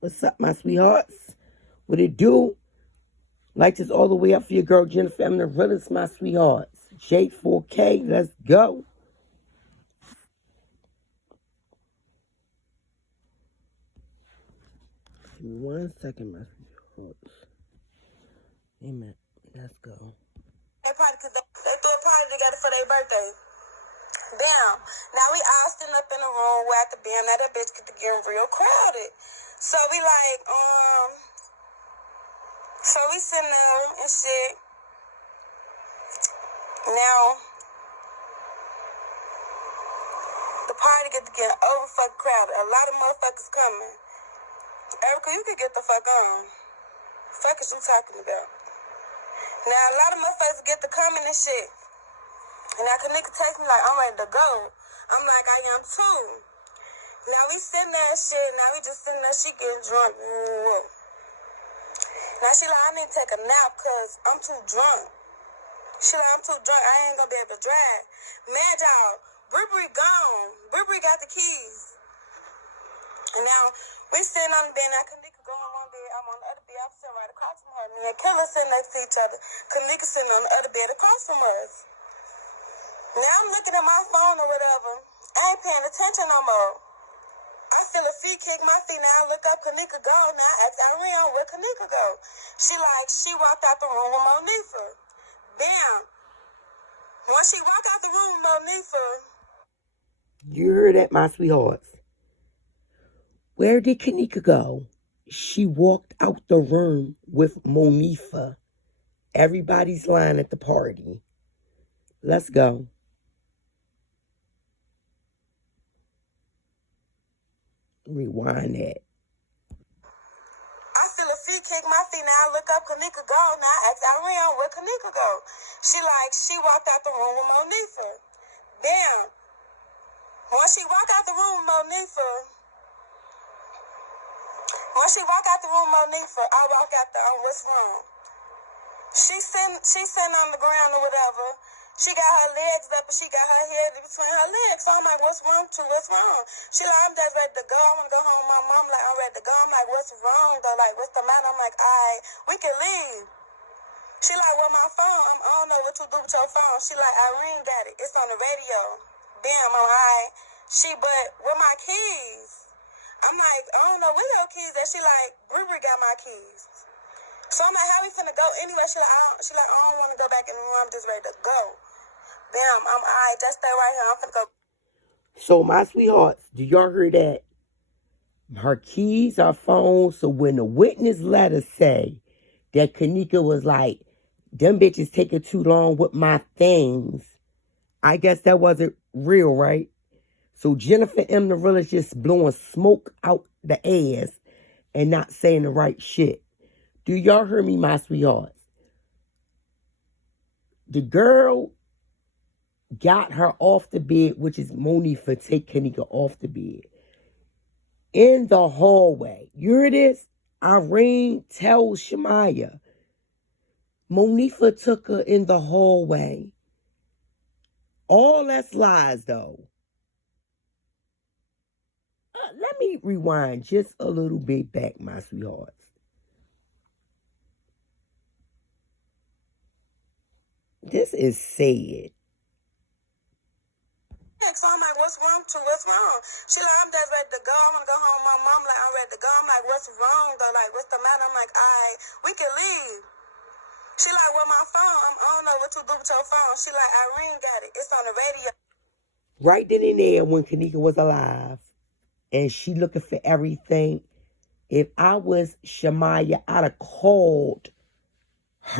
What's up, my sweethearts? What it do? Like this all the way up for your girl Jennifer. I'm the realest, my sweethearts. J4K, let's go. Give me 1 second, my sweethearts. Amen. Let's go. They party because they threw a party together for their birthday. Bam. Now we all sitting up in the room where at the bam, now that bitch get to getting real crowded. So we like, so we sitting there and shit. Now the party get to get over fucking crowded. A lot of motherfuckers coming. Erica, you can get the fuck on. Fuck is you talking about? Now a lot of motherfuckers get to coming and shit. And now Kennneka text me like, I'm ready to go. I'm like, I am too. Now we sitting there and shit. Now we just sitting there, she getting drunk. Now she like, I need to take a nap because I'm too drunk. She like, I'm too drunk. I ain't gonna be able to drive. Mad y'all, Bree gone. Bree got the keys. And now we sitting on the bed. Now Kennneka go on one bed. I'm on the other bed. I'm sitting right across from her. Me and Killer sitting next to each other. Kennneka sitting on the other bed across from us. Now I'm looking at my phone or whatever. I ain't paying attention no more. I feel a feet kick my feet. Now I look up, Kennneka go. Now I ask Ariane, where Kennneka go? She walked out the room with Monifa. Bam. Once she walked out the room with Monifa. You heard that, my sweethearts. Where did Kennneka go? She walked out the room with Monifa. Everybody's lying at the party. Let's go. Rewind that. I feel a feet kick my feet. Now I look up, Kennneka go. Now I ask Ariane, where Kennneka go? She walked out the room with Monifa. Bam. Once she walked out the room with Monifa, I walk out the what's wrong? She sitting on the ground or whatever. She got her legs up and she got her head between her legs. So I'm like, what's wrong to? What's wrong? She like, I'm just ready to go. I want to go home. My mom like, I'm ready to go. I'm like, what's wrong though? Like, what's the matter? I'm like, we can leave. She like, well, my phone, I don't know what you do with your phone. She like, Irene got it. It's on the radio. Bam, I'm alright. But where my keys? I'm like, I don't know where your keys at. She like, Bree got my keys. So I'm like, how we finna go anyway? She like, I don't want to go back in the room. I'm just ready to go. Bam, I'm alright. Just stay right here. I'm finna go. So, my sweethearts, do y'all hear that? Her keys are phone. So when the witness letter say that Kennneka was like, them bitches taking too long with my things, I guess that wasn't real, right? So Jennifer M. the realist just blowing smoke out the ass and not saying the right shit. Do y'all hear me, my sweethearts? The girl got her off the bed, which is Monifa, take Kennneka off the bed. In the hallway. You hear this? Irene tells Shamaya. Monifa took her in the hallway. All that's lies, though. Let me rewind just a little bit back, my sweethearts. This is sad. So I'm like, what's wrong to? What's wrong? She like, I'm just ready to go. I want to go home. My mom like, I'm ready to go. I'm like, what's wrong though? Like, what's the matter? I'm like, we can leave. She like, well, my phone, I don't know what you do with your phone. She like, Irene got it. It's on the radio. Right then and there when Kennneka was alive and she looking for everything. If I was Shamaya, I'd have called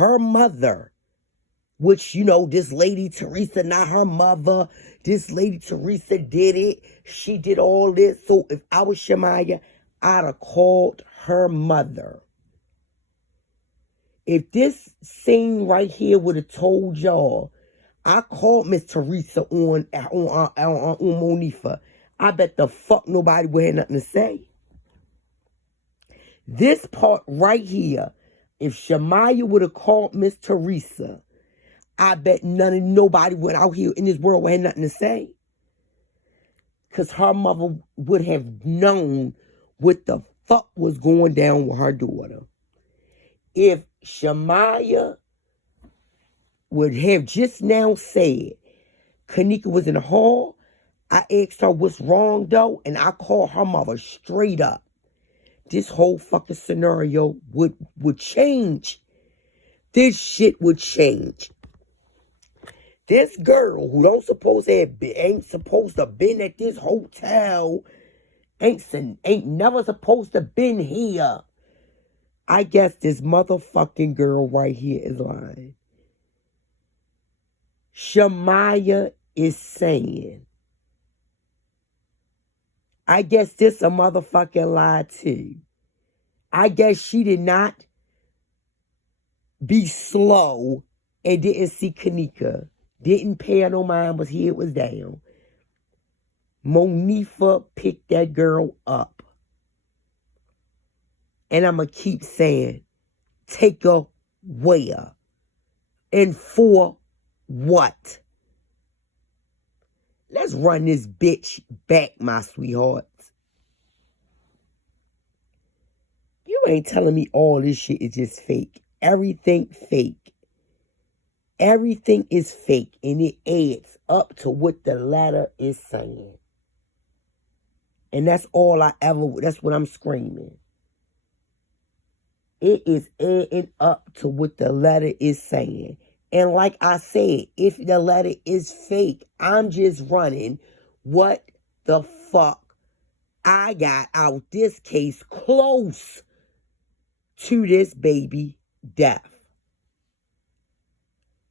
her mother, which, you know, this lady Teresa, not her mother. This lady Teresa did it. She did all this. So if I was Shamaya, I'd have called her mother. If this scene right here would have told y'all, I called Miss Teresa on Monifa, I bet the fuck nobody would have nothing to say. This part right here, if Shamaya would have called Miss Teresa, I bet nobody went out here in this world would have nothing to say. Because her mother would have known what the fuck was going down with her daughter. If Shamaya would have just now said KENNEKA was in the hall, I asked her what's wrong though, and I called her mother straight up, this whole fucking scenario would change. This shit would change. This girl who ain't supposed to been at this hotel, ain't never supposed to been here. I guess this motherfucking girl right here is lying. Shamaya is saying, I guess this a motherfucking lie too. I guess she did not be slow and didn't see KENNEKA. Didn't pay her no mind, was here, it was down. Monifa picked that girl up. And I'ma keep saying, take her where? And for what? Let's run this bitch back, my sweethearts. You ain't telling me all this shit is just fake. Everything fake. Everything is fake, and it adds up to what the letter is saying. And that's all that's what I'm screaming. It is adding up to what the letter is saying. And like I said, if the letter is fake, I'm just running what the fuck I got out this case close to this baby death.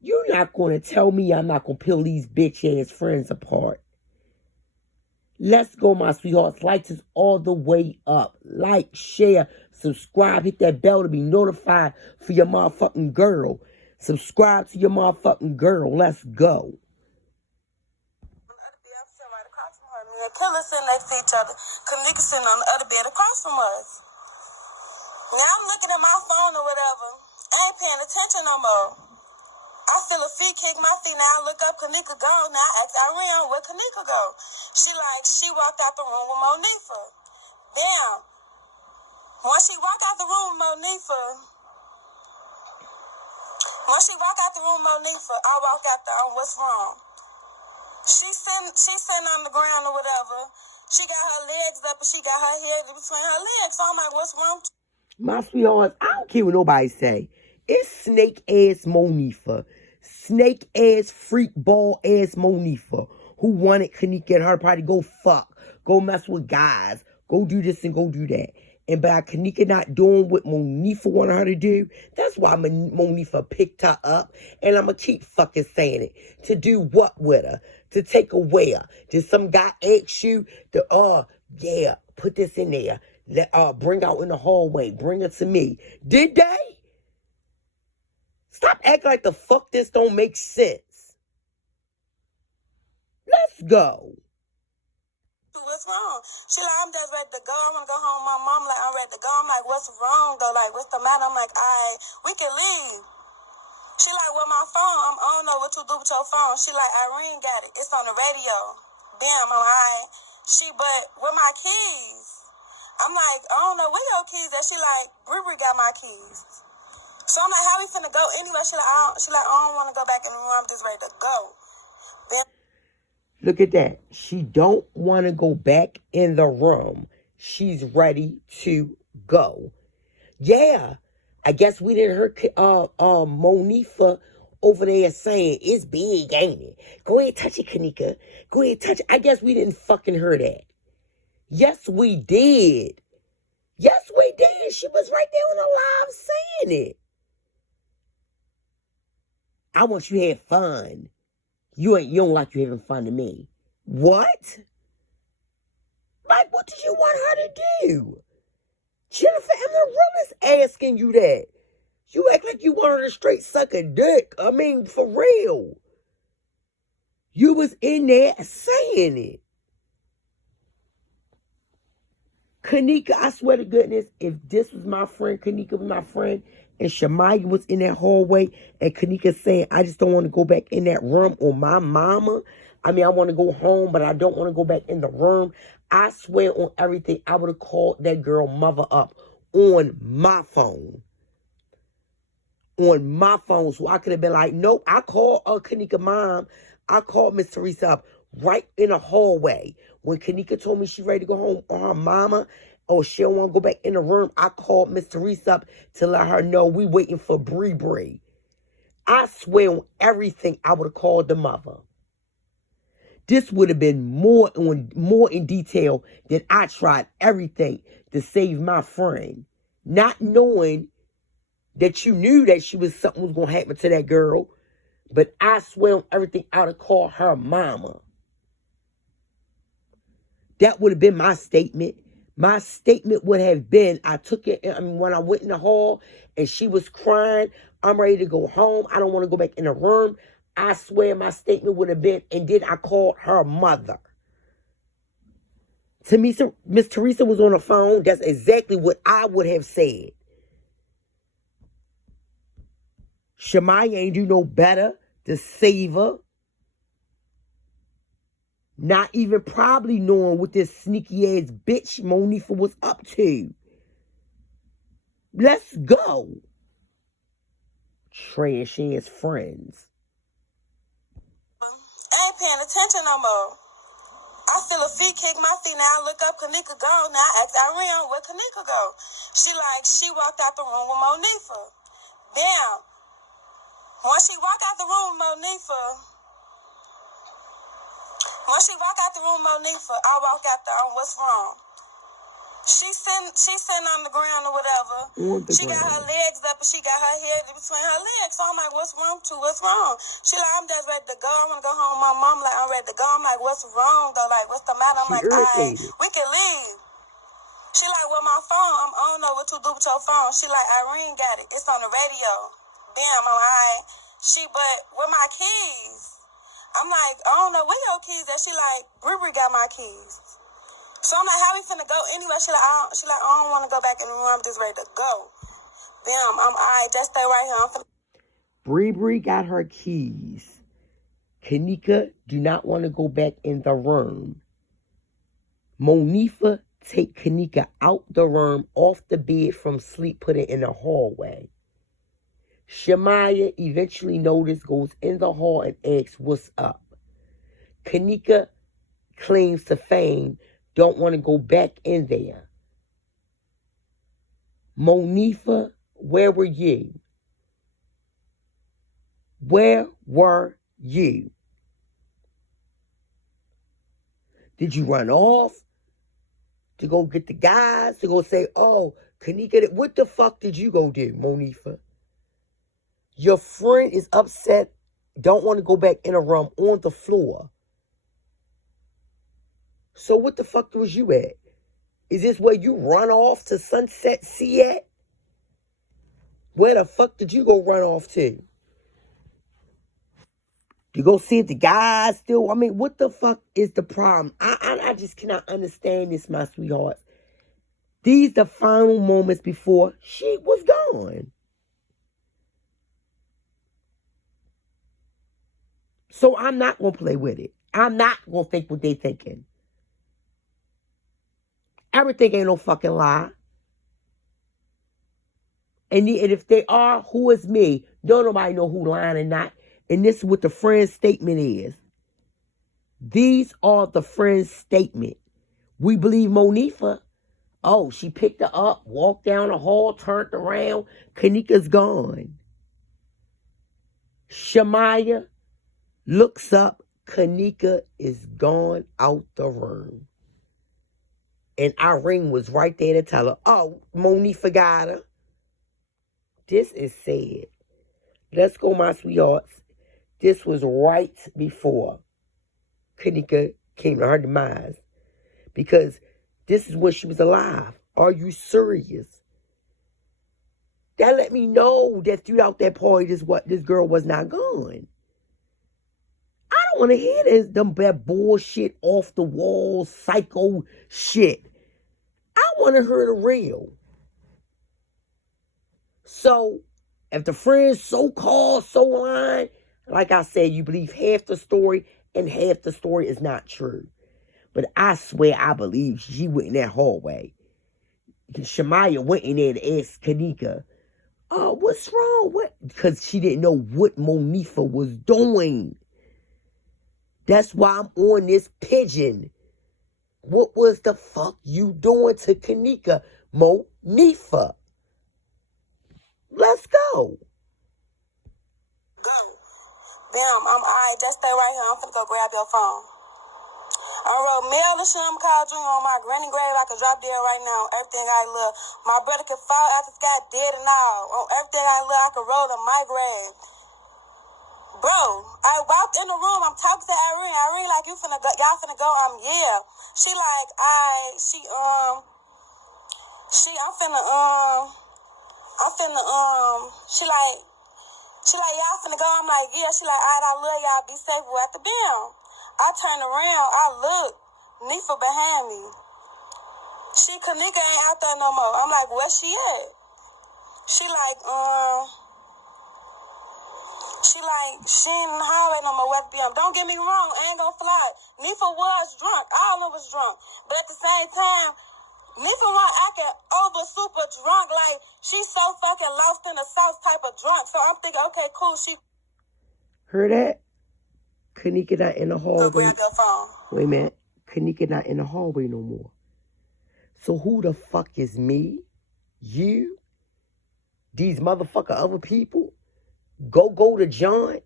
You're not going to tell me I'm not going to peel these bitch-ass friends apart. Let's go, my sweethearts. Like this all the way up. Like, share, subscribe, hit that bell to be notified for your motherfucking girl. Subscribe to your motherfucking girl. Let's go. The killer sitting next to each other. KENNEKA sitting on the other bed across from us. Now I'm looking at my phone or whatever. I ain't paying attention no more. I feel a feet kick my feet. Now I look up, KENNEKA gone. Now I ask Irene, where KENNEKA go? She walked out the room with Monifa. Bam. Once she walked out the room with Monifa, I walk out there, what's wrong? She's sitting on the ground or whatever. She got her legs up and she got her head between her legs. So I'm like, what's wrong? My sweethearts, I don't care what nobody say. It's snake-ass Monifa. Snake-ass, freak ball-ass Monifa who wanted KENNEKA and her to probably go fuck, go mess with guys, go do this and go do that. And by KENNEKA not doing what Monifa wanted her to do, that's why Monifa picked her up. And I'm going to keep fucking saying it. To do what with her? To take her where? Did some guy ask you to, yeah, put this in there. Bring out in the hallway. Bring it to me. Did they? Stop acting like the fuck this don't make sense. Let's go. What's wrong? She like, I'm just ready to go. I want to go home. My mom like, I'm ready to go. I'm like, what's wrong though? Like, what's the matter? I'm like, we can leave. She like, well, my phone, I don't know what you do with your phone. She like, Irene got it. It's on the radio. Bam, I'm like, but with my keys. I'm like, I don't know where your keys at. She like, Brie got my keys. So I'm like, how we finna go anyway? She like, I don't want to go back in the room. I'm just ready to go. Bam. Look at that. She don't want to go back in the room. She's ready to go. Yeah. I guess we didn't hear Monifa over there saying, it's big, ain't it? Go ahead, touch it, KENNEKA. Go ahead, touch it. I guess we didn't fucking hear that. Yes, we did. Yes, we did. She was right there on the live saying it. I want you to have fun. You don't like you having fun to me. What? Like, what did you want her to do? Jennifer, I'm the realest asking you that. You act like you want her to straight suck a dick. I mean, for real. You was in there saying it. KENNEKA, I swear to goodness, if this was my friend, KENNEKA was my friend, and Shamaya was in that hallway, and KENNEKA saying, I just don't want to go back in that room, or my mama, I mean, I want to go home, but I don't want to go back in the room. I swear on everything, I would have called that girl mother up on my phone. On my phone. So I could have been like, nope, I called Keneka mom. I called Miss Teresa up right in the hallway. When Keneka told me she ready to go home on her mama, or she don't want to go back in the room, I called Miss Teresa up to let her know we waiting for Bree Bree. I swear on everything, I would have called the mother. This would have been more in detail than I tried everything to save my friend. Not knowing that you knew that something was going to happen to that girl. But I swear on everything, I would have called her mama. That would have been my statement. My statement would have been, I took it, when I went in the hall and she was crying, I'm ready to go home. I don't want to go back in the room. I swear my statement would have been, and then I called her mother. To me, Miss Teresa was on the phone. That's exactly what I would have said. Shemaya ain't do no better to save her. Not even probably knowing what this sneaky ass bitch Monifa was up to. Let's go. Trash ass friends. I ain't paying attention no more. I feel a feet kick my feet. Now I look up, Keneka go. Now I ask Irene, where Keneka go? She walked out the room with Monifa. Damn. Once she walked out the room with Monifa, I walk out there, what's wrong? She sitting on the ground or whatever. She got her legs up and she got her head between her legs. So I'm like, what's wrong? What's wrong? She like, I'm just ready to go. I want to go home. My mom like, I'm ready to go. I'm like, what's wrong though? Like, what's the matter? I'm like, all right, we can leave. She like, well, my phone, I don't know what you do with your phone. She like, Irene got it. It's on the radio. Damn, I'm all right. But with my keys. I'm like, I don't know where your keys at. She like, Brie got my keys. So I'm like, how we finna go anyway? She like, I don't want to go back in the room. I'm just ready to go. Damn, I'm all right. Just stay right here. I'm finna... Bree got her keys. Keneka do not want to go back in the room. Monifa take Keneka out the room, off the bed from sleep, put it in the hallway. Shemaya eventually noticed, goes in the hall and asks, what's up? Keneka claims to fame, don't want to go back in there. Monifa, where were you? Where were you? Did you run off to go get the guys, to go say, oh, Keneka, what the fuck did you go do, Monifa? Your friend is upset, don't want to go back in a room on the floor. So what the fuck was you at? Is this where you run off to Sunset Sea at? Where the fuck did you go run off to? You go see if the guys still... what the fuck is the problem? I just cannot understand this, my sweetheart. These the final moments before she was gone. So I'm not going to play with it. I'm not going to think what they thinking. Everything ain't no fucking lie. And if they are, who is me? Don't nobody know who lying or not. And this is what the friend's statement is. These are the friend's statement. We believe Monifa. Oh, she picked her up, walked down the hall, turned around. Keneka's gone. Shemaya looks up. Keneka is gone out the room. And Irene was right there to tell her, oh, Monifa got her. This is sad. Let's go, my sweethearts. This was right before Keneka came to her demise. Because this is when she was alive. Are you serious? That let me know that throughout that party, this girl was not gone. I don't want to hear that bullshit, off the wall, psycho shit. I want to hear the real. So, if the friends so-called, so lying, like I said, you believe half the story and half the story is not true. But I swear I believe she went in that hallway. Shamaya went in there to ask KENNEKA, oh, what's wrong? What? Because she didn't know what Monifa was doing. That's why I'm on this pigeon. What was the fuck you doing to KENNEKA, Monifa? Let's go. Go. Bam, I'm alright. Just stay right here. I'm finna go grab your phone. I wrote mail to Shum, called you on my granny grave. I could drop dead right now. Everything I love. My brother could fall out the sky dead and all. On everything I love, I could roll to my grave. Bro, I walked in the room. I'm talking to Irene. Irene like, you finna go, y'all finna go. Yeah. She like, she like, y'all finna go. I'm like, yeah. She like, alright, I love y'all. Be safe. We're at the bim. I turn around. I look. Nifa behind me. KENNEKA ain't out there no more. I'm like, where she at? She like, she ain't in the hallway no more. Where the bim? Don't get me wrong. I ain't gonna fly. Nifa was drunk. All of us drunk. But at the same time, Nifa was acting over super drunk. Like, she's so fucking lost in the sauce type of drunk. So I'm thinking, okay, cool. She Heard that? KENNEKA not in the hallway. grab your phone. Wait a minute. KENNEKA not in the hallway no more. So who the fuck is me? You? These motherfucker other people? Go to John?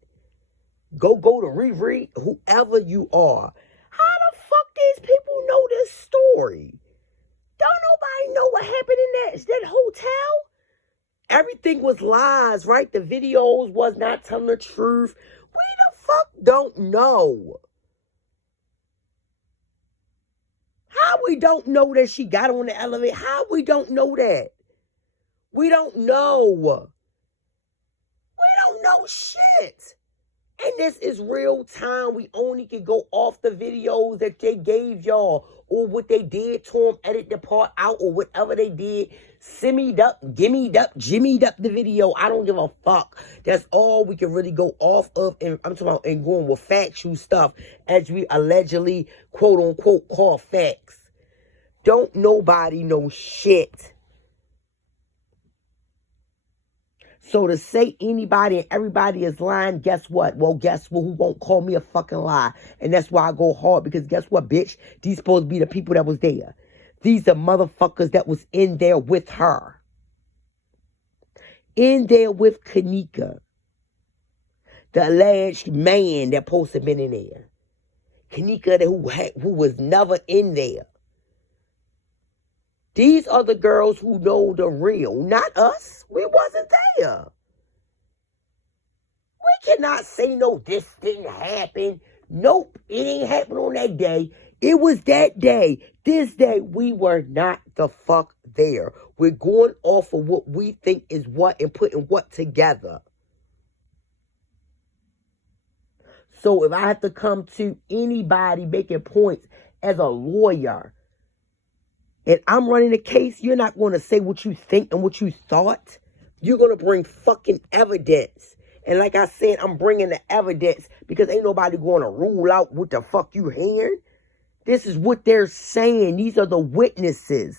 Go to Riri? Whoever you are. How the fuck these people know this story? Don't nobody know what happened in that hotel? Everything was lies, right? The videos was not telling the truth. We the fuck don't know. How we don't know that she got on the elevator? How we don't know that? We don't know. We don't know shit. And this is real time. We only can go off the videos that they gave y'all or what they did to them, edit the part out or whatever they did. Simmied up, gimmied up, jimmied up the video. I don't give a fuck. That's all we can really go off of. And I'm talking about and going with factual stuff as we allegedly, quote unquote, call facts. Don't nobody know shit. So to say anybody and everybody is lying, guess what? Well, guess what? Who won't call me a fucking lie? And that's why I go hard, because guess what, bitch? These supposed to be the people that was there. These are motherfuckers that was in there with her. In there with KENNEKA. The alleged man that supposed to have been in there. KENNEKA who was never in there. These are the girls who know the real, not us. We wasn't there. We cannot say, no, this didn't happen. Nope, it ain't happened on that day. It was that day. This day, we were not the fuck there. We're going off of what we think is what and putting what together. So if I have to come to anybody making points as a lawyer, and I'm running a case, you're not going to say what you think and what you thought. You're going to bring fucking evidence. And like I said, I'm bringing the evidence because ain't nobody going to rule out what the fuck you hearing. This is what they're saying. These are the witnesses.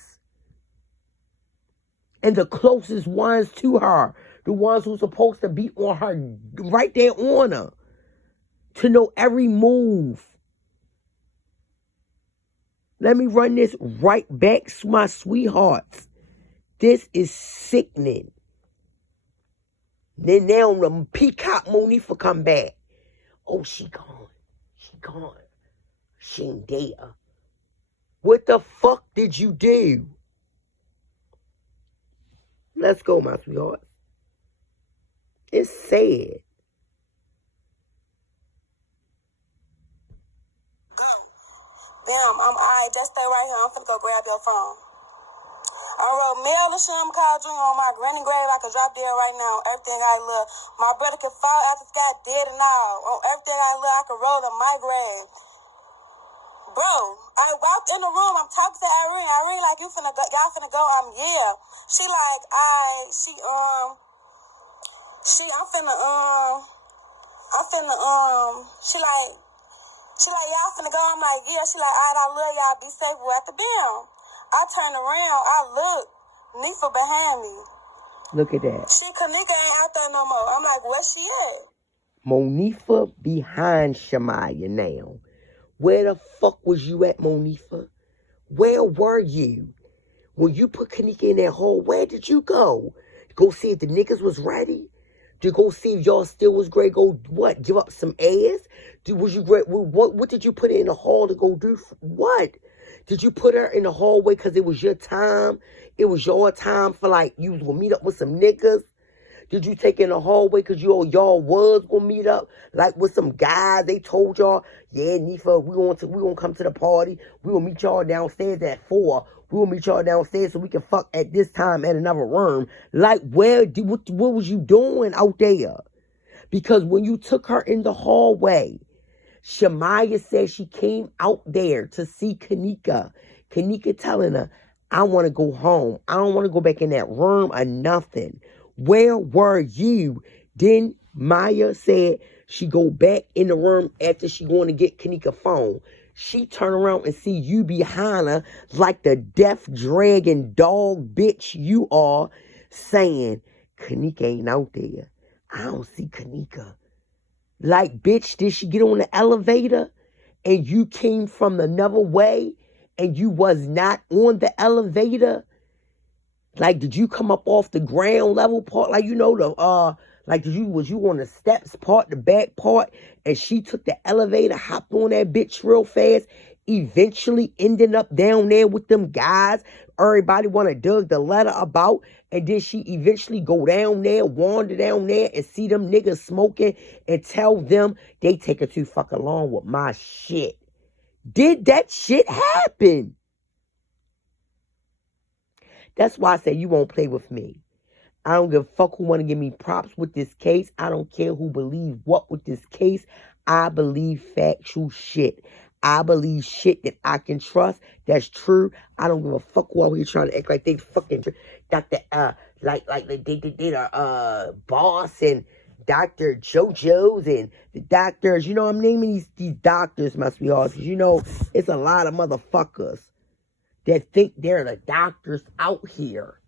And the closest ones to her. The ones who's supposed to be on her, right there on her. To know every move. Let me run this right back to my sweethearts. This is sickening. Then now the peacock Monifa come back. Oh, she gone. She gone. She ain't there. What the fuck did you do? Let's go, my sweethearts. It's sad. Damn, I'm alright. Just stay right here. I'm finna go grab your phone. I wrote mail to Shum, called you on my granny grave. I could drop dead right now. Everything I love. My brother could fall out the sky dead and all. On everything I love, I could roll to my grave. Bro, I walked in the room. I'm talking to Irene. Irene like, you finna go, y'all finna go. Yeah. She like, she like, She like, y'all finna go? I'm like, yeah. She like, all right, I love y'all. Be safe. We're at the bam. I turn around. I look. Nifa behind me. Look at that. KENNEKA ain't out there no more. I'm like, where she at? Monifa behind Shamaya now. Where the fuck was you at, Monifa? Where were you? When you put KENNEKA in that hole, where did you go? To go see if the niggas was ready? To go see if y'all still was great? Go what? Give up some ass? Was you great? What did you put her in the hall to go do? What? Did you put her in the hallway because it was your time? It was your time for like you was gonna meet up with some niggas? Did you take in the hallway because y'all was gonna meet up like with some guys? They told y'all, yeah, Nifa, we gonna come to the party. We gonna meet y'all downstairs at 4. We gonna meet y'all downstairs so we can fuck at this time at another room. Like, what was you doing out there? Because when you took her in the hallway, Shamaya said she came out there to see KENNEKA. KENNEKA telling her, I want to go home. I don't want to go back in that room or nothing. Where were you? Then Maya said she go back in the room after she going to get KENNEKA phone. She turn around and see you behind her like the death dragon dog bitch you are, saying, KENNEKA ain't out there. I don't see KENNEKA. Like, bitch, did she get on the elevator and you came from another way and you was not on the elevator? Like, did you come up off the ground level part? Like, you know, like, was you on the steps part, the back part, and she took the elevator, hopped on that bitch real fast, eventually ending up down there with them guys everybody want to dug the letter about, and then she eventually go down there, wander down there, and see them niggas smoking, and tell them they taking too fucking long with my shit. Did that shit happen? That's why I say you won't play with me. I don't give a fuck who want to give me props with this case. I don't care who believe what with this case. I believe factual shit. I believe shit that I can trust. That's true. I don't give a fuck who out here trying to act like they fucking Dr. Like they the boss and Dr. JoJo's and the doctors. You know, I'm naming these doctors, my sweetheart, because you know it's a lot of motherfuckers that think they're the doctors out here.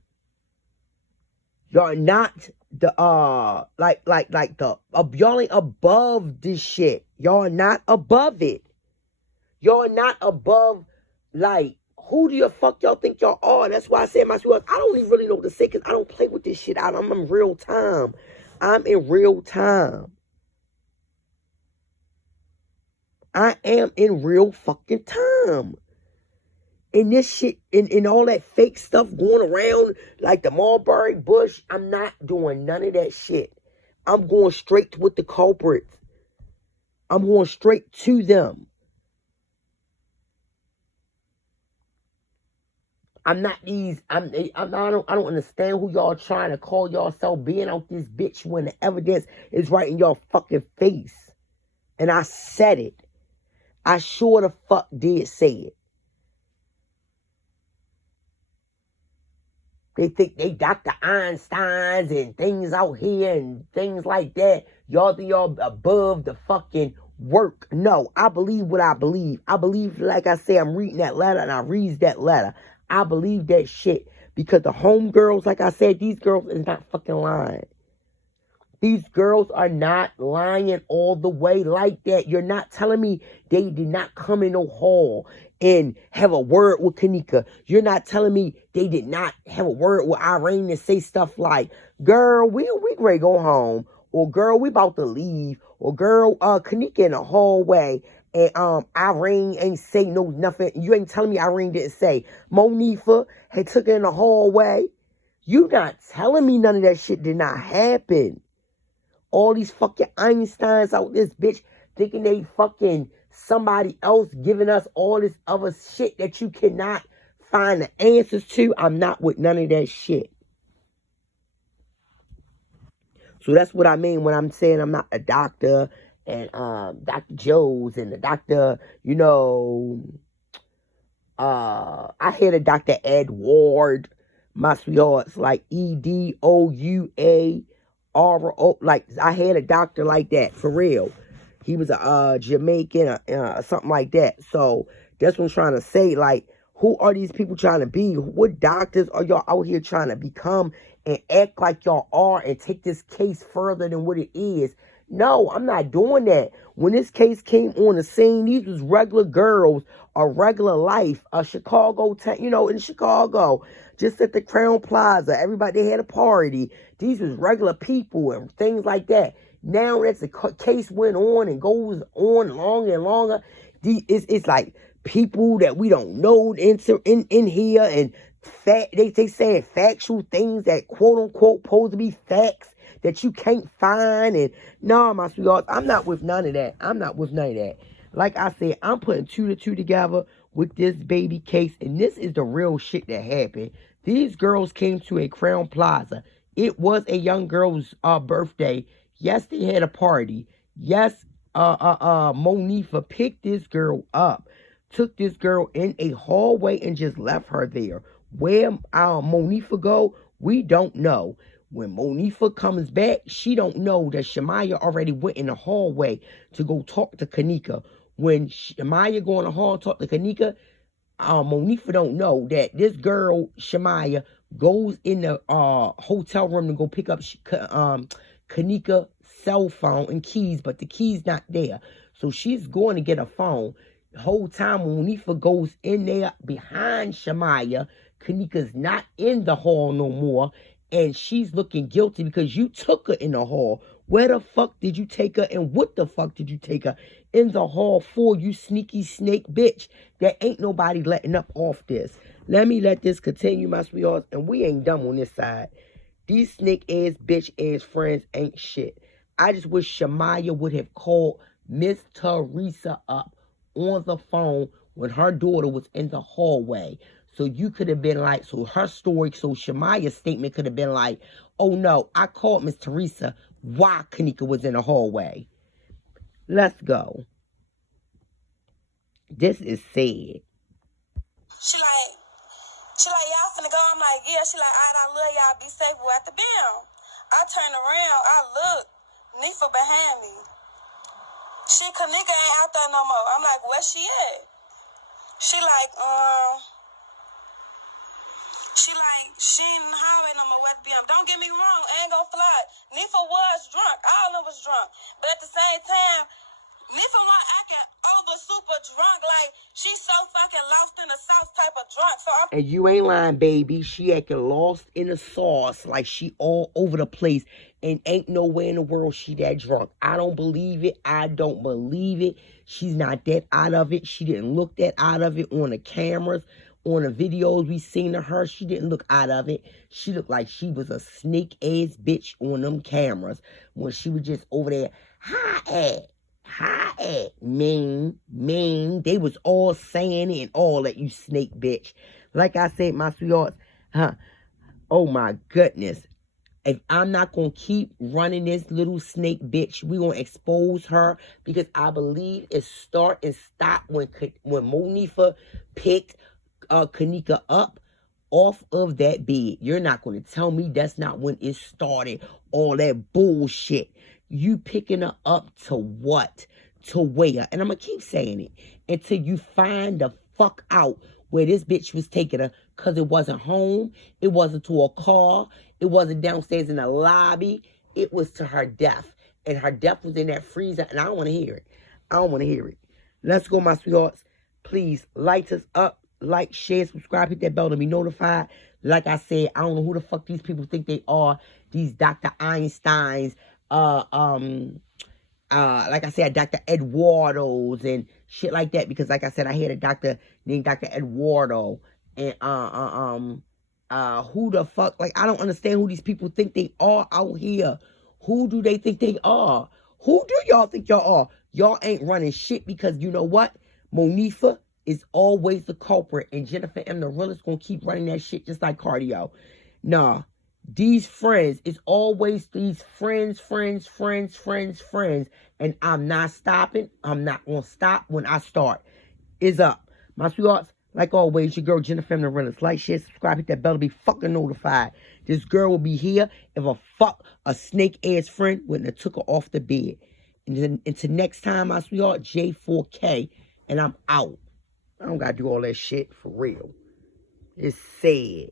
Y'all not the y'all ain't above this shit. Y'all not above it. Y'all not above, like, who do you fuck y'all think y'all are? That's why I said my sweetheart, I don't even really know what to say because I don't play with this shit out. I'm in real time. I'm in real time. I am in real fucking time. And this shit, and all that fake stuff going around, like the Mulberry Bush, I'm not doing none of that shit. I'm going straight with the culprits. I'm going straight to them. I'm not these, I don't understand who y'all trying to call yourself being out this bitch when the evidence is right in your fucking face. And I said it. I sure the fuck did say it. They think they Dr. Einsteins and things out here and things like that. Y'all think y'all above the fucking work. No, I believe what I believe. I believe, like I say, I'm reading that letter and I read that letter. I believe that shit. Because the homegirls, like I said, these girls is not fucking lying. These girls are not lying all the way like that. You're not telling me they did not come in no hall and have a word with KENNEKA. You're not telling me they did not have a word with Irene and say stuff like, girl, we ready to go home. Or girl, we about to leave. Or girl, KENNEKA in the hallway. And Irene ain't say nothing. You ain't telling me Irene didn't say. Monifa had took her in the hallway. You not telling me none of that shit did not happen. All these fucking Einsteins out this bitch thinking they fucking somebody else giving us all this other shit that you cannot find the answers to. I'm not with none of that shit. So that's what I mean when I'm saying I'm not a doctor and Dr. Joe's and the doctor, you know, I had a Dr. Edward, my sweethearts, like EDOUA. Like, I had a doctor like that, for real. He was a Jamaican, something like that. So that's what I'm trying to say. Like, who are these people trying to be? What doctors are y'all out here trying to become and act like y'all are and take this case further than what it is? No, I'm not doing that. When this case came on the scene, these was regular girls, a regular life, a Chicago, in Chicago, just at the Crown Plaza. Everybody, they had a party. These was regular people and things like that. Now as the case went on and goes on longer and longer, it's like people that we don't know in here, and they saying factual things that quote unquote supposed to be facts that you can't find. And no, my sweethearts, I'm not with none of that. I'm not with none of that. Like I said, I'm putting 2 to 2 together with this baby case, and this is the real shit that happened. These girls came to a Crown Plaza. It was a young girl's birthday. Yes, they had a party. Yes, Monifa picked this girl up, took this girl in a hallway and just left her there. Where Monifa go, we don't know. When Monifa comes back, she don't know that Shamaya already went in the hallway to go talk to KENNEKA. When Shamaya go in the hall and talk to KENNEKA, Monifa don't know that this girl, Shamaya, goes in the hotel room to go pick up KENNEKA's cell phone and keys, but the keys not there. So she's going to get a phone. The whole time Monifa goes in there behind Shamaya, KENNEKA's not in the hall no more, and she's looking guilty because you took her in the hall. Where the fuck did you take her, and what the fuck did you take her in the hall for, you sneaky snake bitch? That ain't nobody letting up off this. Let me let this continue, my sweethearts, and we ain't dumb on this side. These snake ass bitch ass friends ain't shit. I just wish Shamaya would have called Miss Teresa up on the phone when her daughter was in the hallway. So you could have been like, so her story, so Shamaya's statement could have been like, oh no, I called Miss Teresa while KENNEKA was in the hallway. Let's go. This is sad. She like, y'all finna go? I'm like, yeah. She like, all right, I love y'all. Be safe. We're at the bam. I turn around. I look. Nifa behind me. KENNEKA ain't out there no more. I'm like, where she at? She like, she in the highway no more with BM. Don't get me wrong, I ain't gonna fly. Nifa was drunk. All of them was drunk. But at the same time, Nifa was acting over super drunk. Like, she's so fucking lost in the sauce type of drunk. So I'm... And you ain't lying, baby. She acting lost in the sauce. Like she all over the place. And ain't nowhere in the world she that drunk. I don't believe it. I don't believe it. She's not that out of it. She didn't look that out of it on the cameras. On the videos we seen of her, she didn't look out of it. She looked like she was a snake ass bitch on them cameras. When she was just over there, hi at, mean. They was all saying it and all that, you snake bitch. Like I said, my sweethearts, oh my goodness. If I'm not going to keep running this little snake bitch, we going to expose her, because I believe it start and stop when Monifa picked KENNEKA up off of that bed. You're not going to tell me that's not when it started. All that bullshit. You picking her up to what? To where? And I'm going to keep saying it until you find the fuck out where this bitch was taking her, because it wasn't home. It wasn't to a car. It wasn't downstairs in the lobby. It was to her death. And her death was in that freezer, and I don't want to hear it. I don't want to hear it. Let's go, my sweethearts. Please light us up. Like, share, subscribe, hit that bell to be notified. Like I said, I don't know who the fuck these people think they are. These Dr. Einsteins, like I said, Dr. Eduardo's and shit like that. Because like I said, I had a doctor named Dr. Eduardo. And who the fuck, like, I don't understand who these people think they are out here. Who do they think they are? Who do y'all think y'all are? Y'all ain't running shit, because you know what? Monifa is always the culprit, and Jennifer M. the realest gonna keep running that shit just like cardio. Nah, these friends, it's always these friends, and I'm not stopping. I'm not gonna stop when I start. It's up. My sweethearts, like always, your girl Jennifer M. the realest. Like, share, subscribe, hit that bell to be fucking notified. This girl will be here if a snake ass friend wouldn't have took her off the bed. And then until next time, my sweetheart, J4K, and I'm out. I don't gotta do all that shit for real. It's sad.